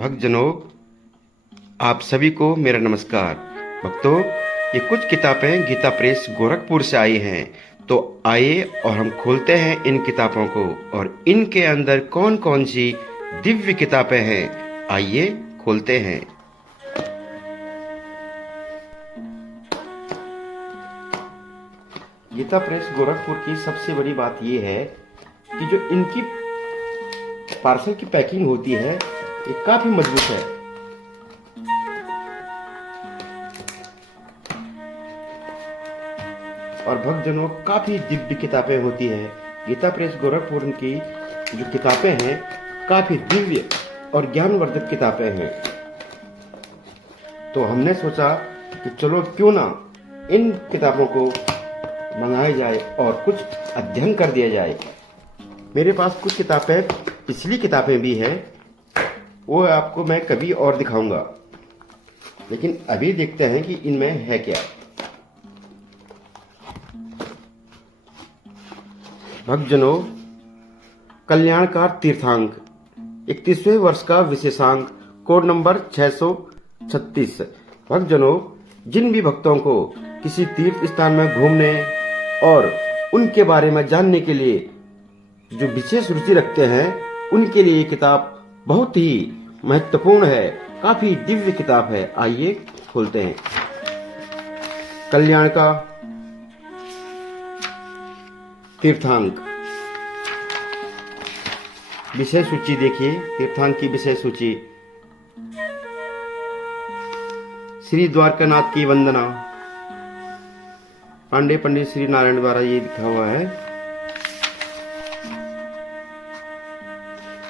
भक्तजनों, आप सभी को मेरा नमस्कार। भक्तों, ये कुछ किताबें गीता प्रेस गोरखपुर से आई हैं। तो आइए और हम खोलते हैं इन किताबों को और इनके अंदर कौन कौन सी दिव्य किताबें हैं, आइए खोलते हैं। गीता प्रेस गोरखपुर की सबसे बड़ी बात यह है कि जो इनकी पार्सल की पैकिंग होती है ये काफी मजबूत है। और भक्तजनों, काफी दिव्य किताबें होती है। गीता प्रेस गोरखपुर की जो किताबें हैं काफी दिव्य और ज्ञानवर्धक किताबें हैं। तो हमने सोचा कि चलो क्यों ना इन किताबों को मंगाया जाए और कुछ अध्ययन कर दिया जाए। मेरे पास कुछ किताबें, पिछली किताबें भी हैं, वो आपको मैं कभी और दिखाऊंगा। लेकिन अभी देखते हैं कि इनमें है क्या। भक्तजनों, कल्याणकार तीर्थांक 31वें वर्ष का विशेषांक कोड नंबर 636। भक्तजनों, जिन भी भक्तों को किसी तीर्थ स्थान में घूमने और उनके बारे में जानने के लिए जो विशेष रुचि रखते हैं, उनके लिए ये किताब बहुत ही महत्वपूर्ण है। काफी दिव्य किताब है। आइए खोलते हैं। कल्याण का तीर्थांक विषय सूची देखिए। तीर्थांक की विषय सूची: श्री द्वारकानाथ की वंदना, पांडे पंडित श्री नारायण द्वारा ये लिखा हुआ है।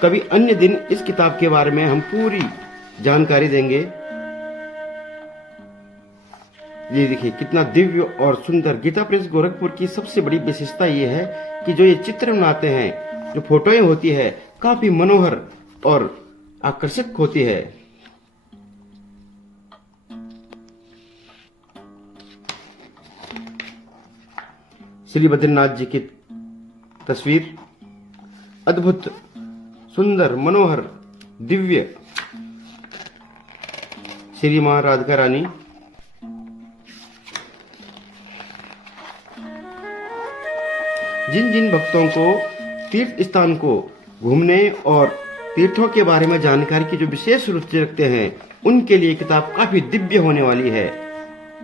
कभी अन्य दिन इस किताब के बारे में हम पूरी जानकारी देंगे। ये देखिए कितना दिव्य और सुंदर। गीता प्रेस गोरखपुर की सबसे बड़ी विशेषता ये है कि जो ये चित्र बनाते हैं, जो फोटोएं होती है, काफी मनोहर और आकर्षक होती है। श्री बद्रीनाथ जी की तस्वीर, अद्भुत, सुंदर, मनोहर, दिव्य। श्री मां राधिका रानी, जिन जिन भक्तों को तीर्थ स्थान को घूमने और तीर्थों के बारे में जानकारी की जो विशेष रुचि रखते हैं, उनके लिए किताब काफी दिव्य होने वाली है।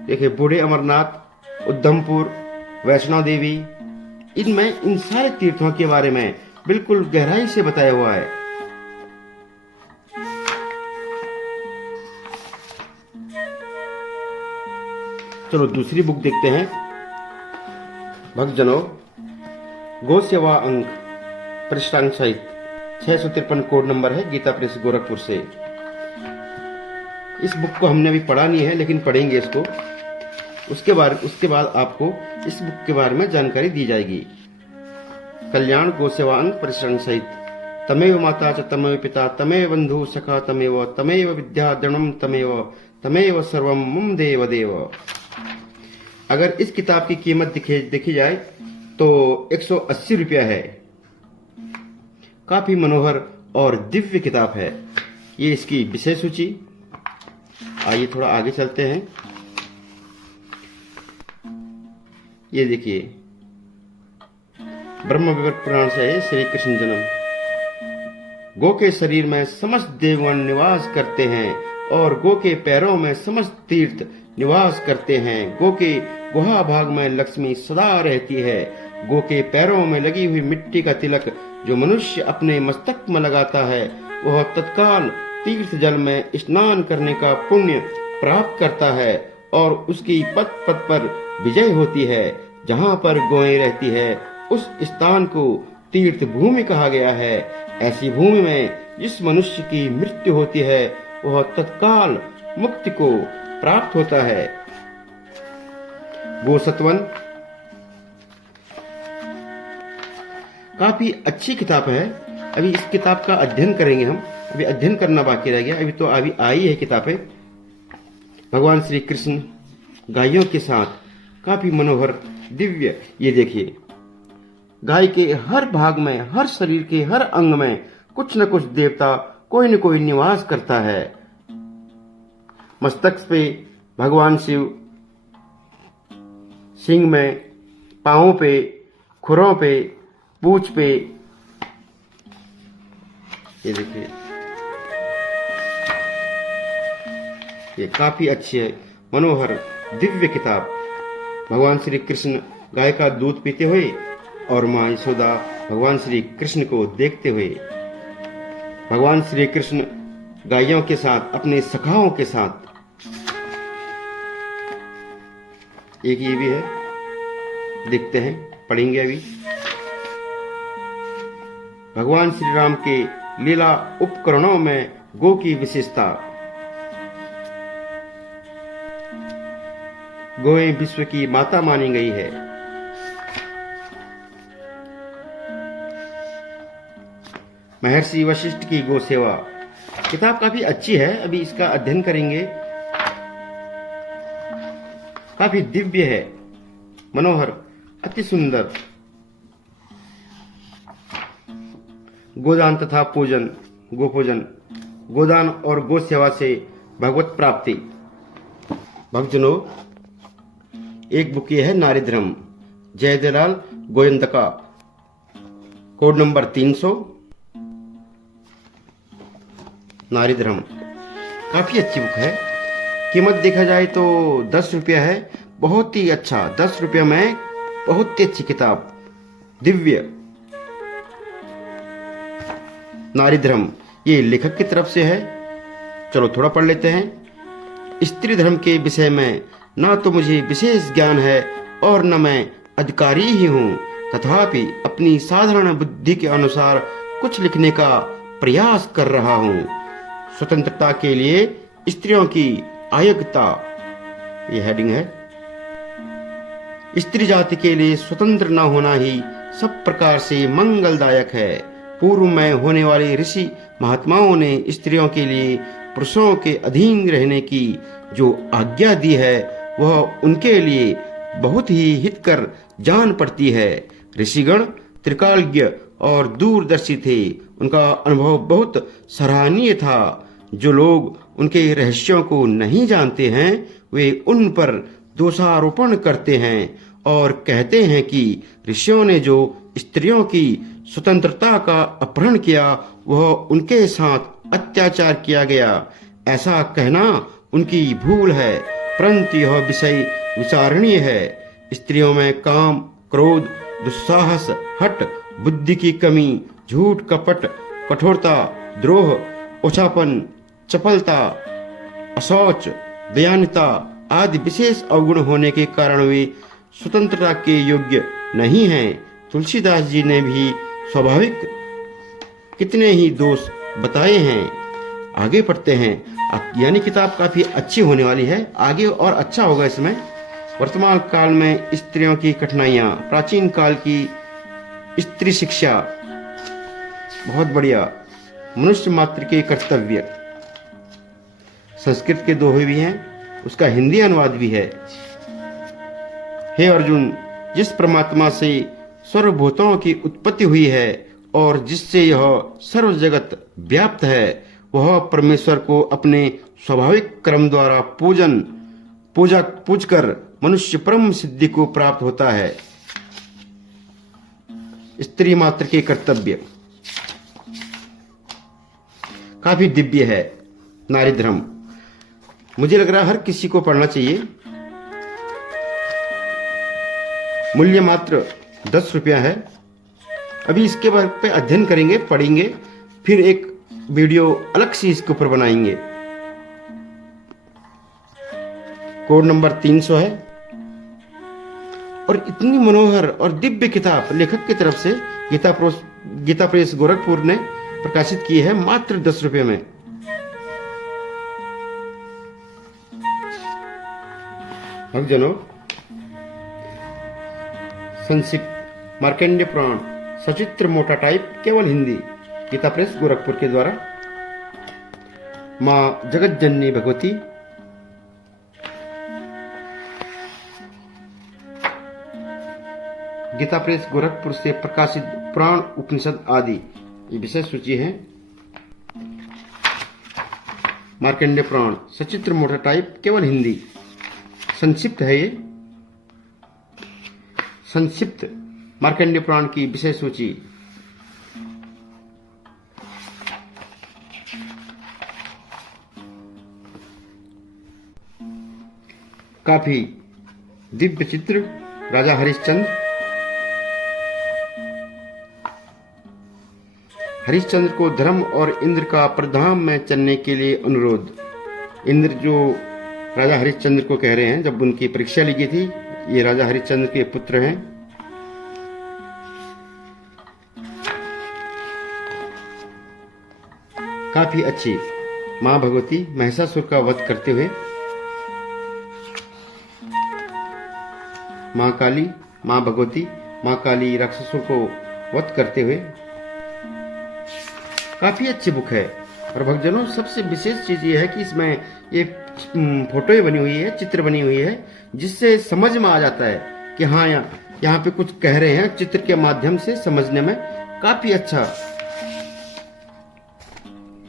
देखिए, बूढ़े अमरनाथ, उद्धमपुर, वैष्णो देवी, इनमें इन सारे तीर्थों के बारे में बिल्कुल गहराई से बताया हुआ है। चलो दूसरी बुक देखते हैं। भक्तजनों, गो सेवा अंक पृष्ठांक सहित 653 कोड नंबर है, गीता प्रेस गोरखपुर से। इस बुक को हमने अभी पढ़ा नहीं है, लेकिन पढ़ेंगे इसको। उसके बाद आपको इस बुक के बारे में जानकारी दी जाएगी। कल्याण गो सेवा अंक पृष्ठांक सहित। तमेव माता च तमेव पिता तमेव बंधु सखा तमेव विद्या दृढ़म तमेव सर्वम मम देव देव। अगर इस किताब की कीमत देखी जाए तो 180 रुपया है। काफी मनोहर और दिव्य किताब है। ये इसकी विषय सूची। आइए थोड़ा आगे चलते हैं। ये देखिए, ब्रह्म विवर्त पुराण से है। श्री कृष्ण जन्म। गो के शरीर में समस्त देवगण निवास करते हैं और गो के पैरों में समस्त तीर्थ निवास करते हैं। गो के गुहा भाग में लक्ष्मी सदा रहती है। गो के पैरों में लगी हुई मिट्टी का तिलक जो मनुष्य अपने मस्तक में लगाता है, वह तत्काल तीर्थ जल में स्नान करने का पुण्य प्राप्त करता है और उसकी पद पद पर विजय होती है। जहाँ पर गोएं रहती है, उस स्थान को तीर्थ भूमि कहा गया है। ऐसी भूमि में जिस मनुष्य की मृत्यु होती है, वह तत्काल मुक्ति को प्राप्त होता है। गो सतवन काफी अच्छी किताब है। अभी इस किताब का अध्ययन करेंगे हम। अभी अध्ययन करना बाकी रह गया। अभी आई है किताबें। भगवान श्री कृष्ण गायों के साथ, काफी मनोहर, दिव्य। ये देखिए, गाय के हर भाग में, हर शरीर के हर अंग में कुछ न कुछ देवता कोई न कोई निवास करता है। मस्तक पे भगवान शिव, सिंह में, पांवों पे, खुरों पे, पूंछ पे। ये देखिए, ये काफी अच्छी है, मनोहर दिव्य किताब। भगवान श्री कृष्ण गाय का दूध पीते हुए और मां यशोदा भगवान श्री कृष्ण को देखते हुए, भगवान श्री कृष्ण गायों के साथ, अपने सखाओं के साथ। एक ये भी है, देखते हैं, पढ़ेंगे अभी। भगवान श्री राम के लीला उपकरणों में गो की विशेषता। गोएं विश्व की माता मानी गई है। महर्षि वशिष्ठ की गो सेवा। किताब काफी अच्छी है, अभी इसका अध्ययन करेंगे। काफी दिव्य है, मनोहर, अति सुंदर। गोदान तथा पूजन, गोपूजन, गोदान और गो सेवा से भगवत प्राप्ति। भक्तजनों, एक बुक ये है नारी धर्म, जयदेलाल गोयंदका, कोड नंबर 300। नारी धर्म काफी अच्छी बुक है। कीमत देखा जाए तो 10 रुपया है। बहुत ही अच्छा, 10 रुपया में बहुत ही अच्छी किताब, दिव्य। नारी धर्म ये लेखक की तरफ से है। चलो थोड़ा पढ़ लेते हैं। स्त्री धर्म के विषय में ना तो मुझे विशेष ज्ञान है और न मैं अधिकारी ही हूँ, तथापि अपनी साधारण बुद्धि के अनुसार कुछ लिखने का प्रयास कर रहा हूँ। स्वतंत्रता के लिए स्त्रियों की आयोग्यता, ये हेडिंग है। स्त्री जाति के लिए स्वतंत्र न होना ही सब प्रकार से मंगलदायक है। पूर्व में होने वाले ऋषि महात्माओं ने स्त्रियों के लिए पुरुषों के अधीन रहने की जो आज्ञा दी है, वह उनके लिए बहुत ही हितकर जान पड़ती है। ऋषिगण त्रिकालज्ञ और दूरदर्शी थे। उनका अनुभव बहुत सराहनीय था। जो लोग उनके रहस्यों को नहीं जानते हैं, वे उन पर दोषारोपण करते हैं और कहते हैं कि ऋषियों ने जो स्त्रियों की स्वतंत्रता का अपहरण किया, वह उनके साथ अत्याचार किया गया। ऐसा कहना उनकी भूल है, परंतु यह विषय विचारणीय है। स्त्रियों में काम, क्रोध, दुस्साहस, हठ, बुद्धि की कमी, झूठ, कपट, कठोरता, द्रोह, ओछापन, चपलता, अशौच, दयान्यता आदि विशेष अवगुण होने के कारण वे स्वतंत्रता के योग्य नहीं हैं। तुलसीदास जी ने भी स्वाभाविक कितने ही दोष बताए हैं। आगे पढ़ते हैं। यानी किताब काफी अच्छी होने वाली है, आगे और अच्छा होगा इसमें। वर्तमान काल में स्त्रियों की कठिनाइयां, प्राचीन काल की स्त्री शिक्षा, बहुत बढ़िया। मनुष्य मात्र के कर्तव्य, संस्कृत के दोहे भी हैं, उसका हिंदी अनुवाद भी है। हे अर्जुन, जिस परमात्मा से सर्वभूतों की उत्पत्ति हुई है और जिससे यह सर्व जगत व्याप्त है, वह परमेश्वर को अपने स्वाभाविक क्रम द्वारा पूजकर मनुष्य परम सिद्धि को प्राप्त होता है। स्त्री मात्र के कर्तव्य काफी दिव्य है। नारी धर्म मुझे लग रहा है हर किसी को पढ़ना चाहिए। मूल्य मात्र 10 रुपया है। अभी इसके बाद पे अध्ययन करेंगे, पढ़ेंगे, फिर एक वीडियो अलग से इसके ऊपर बनाएंगे। कोड नंबर 300 है। और इतनी मनोहर और दिव्य किताब लेखक की तरफ से गीता प्रेस गोरखपुर ने प्रकाशित की है, मात्र 10 रुपये में। भक्तजनों, संक्षिप्त मार्कंडेय पुराण सचित्र मोटा टाइप, केवल हिंदी, गीता प्रेस गोरखपुर के द्वारा। मां जगत जननी भगवती, गीता प्रेस गोरखपुर से प्रकाशित पुराण, उपनिषद आदि, ये विषय सूची है। मार्कंडेय पुराण सचित्र मोटा टाइप, केवल हिंदी। संक्षिप्त है ये, संक्षिप्त मार्कंडेय पुराण की विषय सूची। काफी दिव्य चित्र, राजा हरिश्चंद्र। हरिश्चंद्र को धर्म और इंद्र का प्रधाम में चलने के लिए अनुरोध। इंद्र जो राजा हरिश्चंद्र को कह रहे हैं, जब उनकी परीक्षा ली गई थी, ये राजा हरिश्चंद्र के पुत्र हैं। काफी अच्छी मां भगवती महिषासुर का वध करते हुए, मां काली, मां भगवती, मां काली राक्षसों को वध करते हुए। काफी अच्छी बुक है। और भक्तजनों, सबसे विशेष चीज ये है कि इसमें ये फोटो बनी हुई है, चित्र बनी हुई है, जिससे समझ में आ जाता है कि हाँ यहाँ पे कुछ कह रहे हैं। चित्र के माध्यम से समझने में काफी अच्छा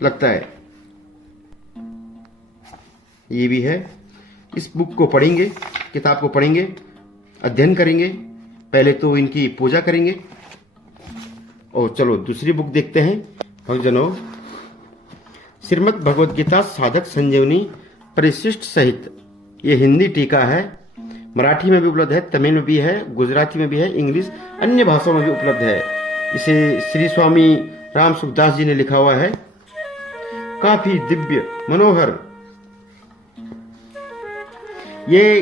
लगता है। ये भी है। इस बुक को पढ़ेंगे, किताब को पढ़ेंगे, अध्ययन करेंगे, पहले तो इनकी पूजा करेंगे। और चलो दूसरी बुक देखते हैं भक्तजनों। श्रीमद् भगवद गीता साधक संजीवनी परिशिष्ट सहित, ये हिंदी टीका है। मराठी में भी उपलब्ध है, तमिल में भी है, गुजराती में भी है, इंग्लिश, अन्य भाषाओं में भी उपलब्ध है। इसे श्री स्वामी राम सुखदास जी ने लिखा हुआ है। काफी दिव्य मनोहर ये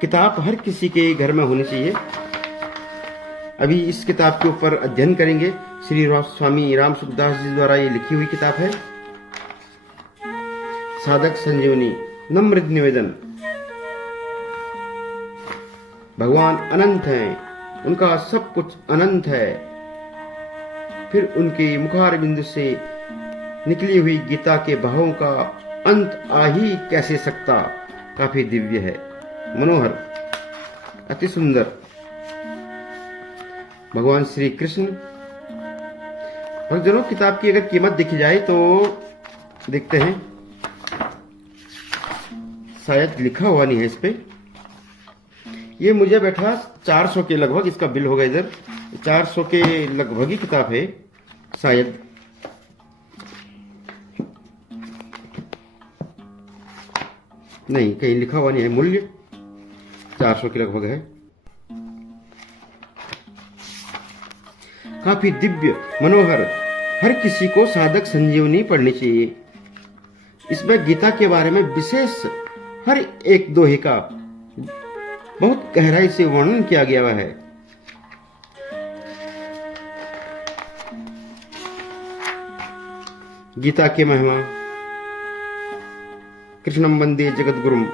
किताब हर किसी के घर में होनी चाहिए। अभी इस किताब के ऊपर अध्ययन करेंगे। श्री स्वामी राम सुखदास जी द्वारा ये लिखी हुई किताब है, साधक संजीवनी। नम्र निवेदन, भगवान अनंत हैं, उनका सब कुछ अनंत है, फिर उनके मुखार बिंदु से निकली हुई गीता के भावों का अंत आ ही कैसे सकता। काफी दिव्य है, मनोहर, अति सुंदर। भगवान श्री कृष्ण। भक्तजनों, किताब की अगर कीमत देखी जाए तो देखते हैं, शायद लिखा हुआ नहीं है इस पे। ये मुझे बैठा 400 के लगभग, इसका बिल होगा इधर 400 के लगभग ही किताब है शायद। नहीं, कहीं लिखा हुआ नहीं है मूल्य। 400 के लगभग है। काफी दिव्य मनोहर, हर किसी को साधक संजीवनी पढ़नी चाहिए। इसमें गीता के बारे में विशेष हर एक दोहे का बहुत गहराई से वर्णन किया गया है। गीता की महिमा, कृष्णम वंदे जगत गुरुम।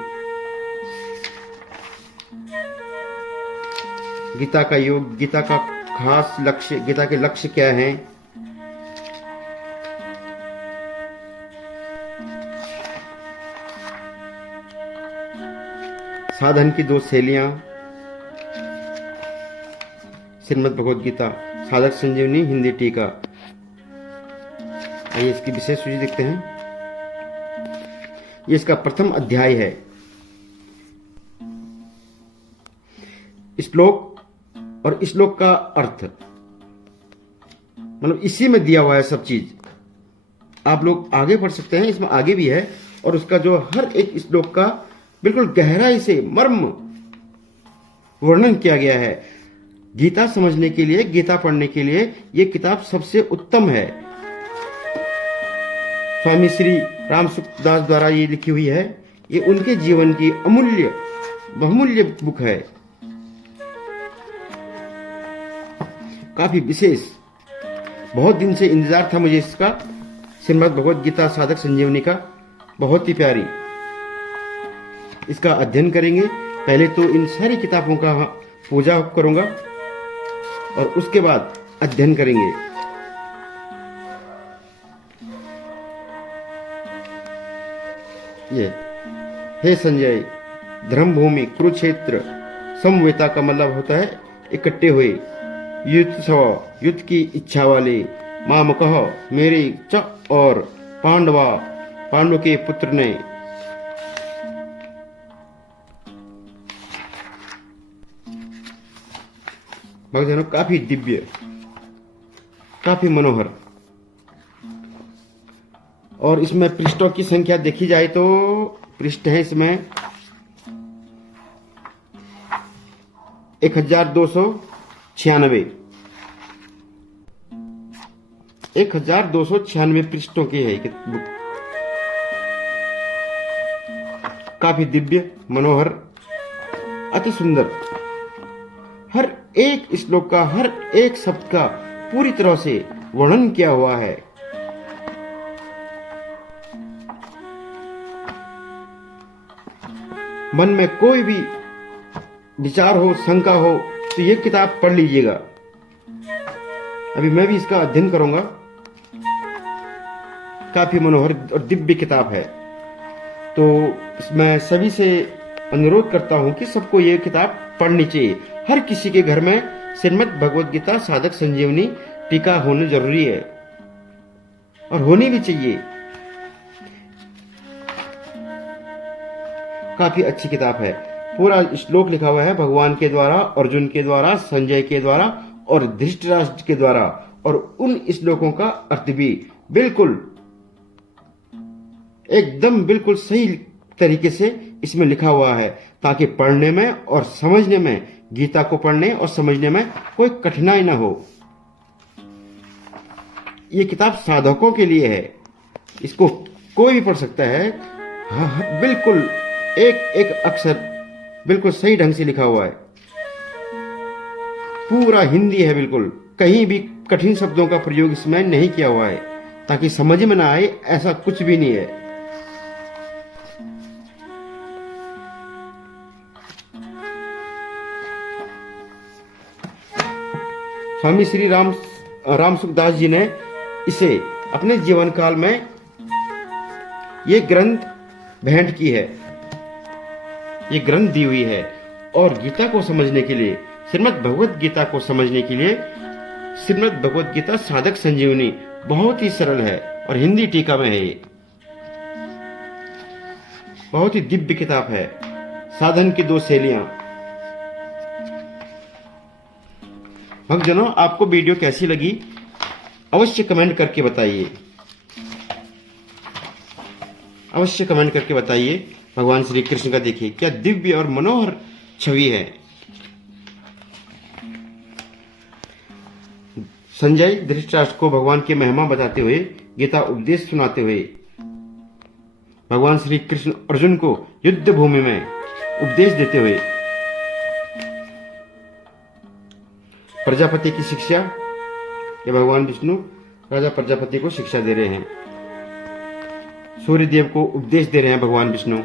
गीता का योग, गीता का खास लक्ष्य, गीता के लक्ष्य क्या हैं? साधन की 2 शैलियां, श्रीमद् भगवद गीता साधक संजीवनी हिंदी टीका। आइए इसकी विशेष सूची देखते हैं। ये इसका प्रथम अध्याय है। श्लोक और श्लोक का अर्थ, मतलब इसी में दिया हुआ है सब चीज। आप लोग आगे पढ़ सकते हैं, इसमें आगे भी है। और उसका जो हर एक श्लोक का बिल्कुल गहराई से मर्म वर्णन किया गया है। गीता समझने के लिए, गीता पढ़ने के लिए ये किताब सबसे उत्तम है। स्वामी श्री राम सुखदास द्वारा ये लिखी हुई है। ये उनके जीवन की अमूल्य बहुमूल्य बुक है, काफी विशेष। बहुत दिन से इंतजार था मुझे इसका, श्रीमद् भगवद गीता साधक संजीवनी का। बहुत ही प्यारी। इसका अध्ययन करेंगे। पहले तो इन सारी किताबों का पूजा करूंगा और उसके बाद अध्ययन करेंगे। ये हे संजय, धर्मभूमि कुरुक्षेत्र समवेता का मतलब होता है इकट्ठे हुए, युद्ध की इच्छा वाले, माम कहो मेरे च और पांडवा पांडु के पुत्र ने भक्तजनों काफी दिव्य, काफी मनोहर। और इसमें पृष्ठों की संख्या देखी जाए तो पृष्ठ है इसमें 1296 1296 पृष्ठों की है बुक। काफी दिव्य, मनोहर, अति सुंदर। हर एक श्लोक का, हर एक शब्द का पूरी तरह से वर्णन किया हुआ है। मन में कोई भी विचार हो, शंका हो तो ये किताब पढ़ लीजिएगा। अभी मैं भी इसका अध्ययन करूंगा। काफी मनोहर और दिव्य किताब है। तो मैं सभी से अनुरोध करता हूं कि सबको ये किताब पढ़नी चाहिए। हर किसी के घर में श्रीमद् भगवद गीता साधक संजीवनी टीका होना जरूरी है और होनी भी चाहिए। काफी अच्छी किताब है। पूरा श्लोक लिखा हुआ है भगवान के द्वारा, अर्जुन के द्वारा, संजय के द्वारा और धृतराष्ट्र के द्वारा। और उन श्लोकों का अर्थ भी बिल्कुल एकदम बिल्कुल सही तरीके से इसमें लिखा हुआ है, ताकि पढ़ने में और समझने में, गीता को पढ़ने और समझने में कोई कठिनाई ना हो। ये किताब साधकों के लिए है। इसको कोई भी पढ़ सकता है। हाँ, बिल्कुल एक एक अक्षर बिल्कुल सही ढंग से लिखा हुआ है। पूरा हिंदी है बिल्कुल। कहीं भी कठिन शब्दों का प्रयोग इसमें नहीं किया हुआ है, ताकि समझ में ना आए ऐसा कुछ भी नहीं है। स्वामी श्री राम सुखदास जी ने इसे अपने जीवन काल में ये ग्रंथ भेंट की है, ये ग्रंथ दी हुई है। और गीता को समझने के लिए, श्रीमद् भगवद गीता को समझने के लिए श्रीमद् भगवद गीता साधक संजीवनी बहुत ही सरल है और हिंदी टीका में है। ये बहुत ही दिव्य किताब है। साधन की 2 शैलियां। भक्तजनों, आपको वीडियो कैसी लगी अवश्य कमेंट करके बताइए। अवश्य कमेंट करके बताइए। भगवान श्री कृष्ण का देखिए क्या दिव्य और मनोहर छवि है। संजय धृतराष्ट्र को भगवान की महिमा बताते हुए, गीता उपदेश सुनाते हुए, भगवान श्री कृष्ण अर्जुन को युद्ध भूमि में उपदेश देते हुए, प्रजापति की शिक्षा, ये भगवान विष्णु राजा प्रजापति को शिक्षा दे रहे हैं। सूर्य देव को उपदेश दे रहे हैं भगवान विष्णु।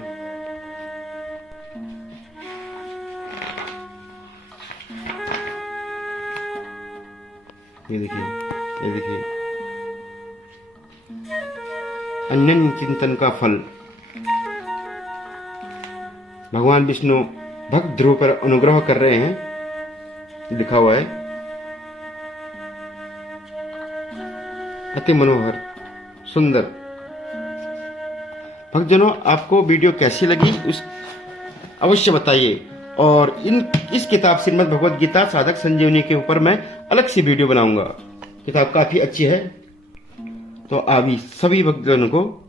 ये देखिए, ये देखिए, अन्य चिंतन का फल। भगवान विष्णु भक्त ध्रुव पर अनुग्रह कर रहे हैं, लिखा हुआ है। अति मनोहर, सुंदर। भक्तजनों, आपको वीडियो कैसी लगी उस अवश्य बताइए। और इस किताब श्रीमद् भगवद गीता साधक संजीवनी के ऊपर मैं अलग सी वीडियो बनाऊंगा। किताब काफी अच्छी है। तो आप सभी भक्तजनों को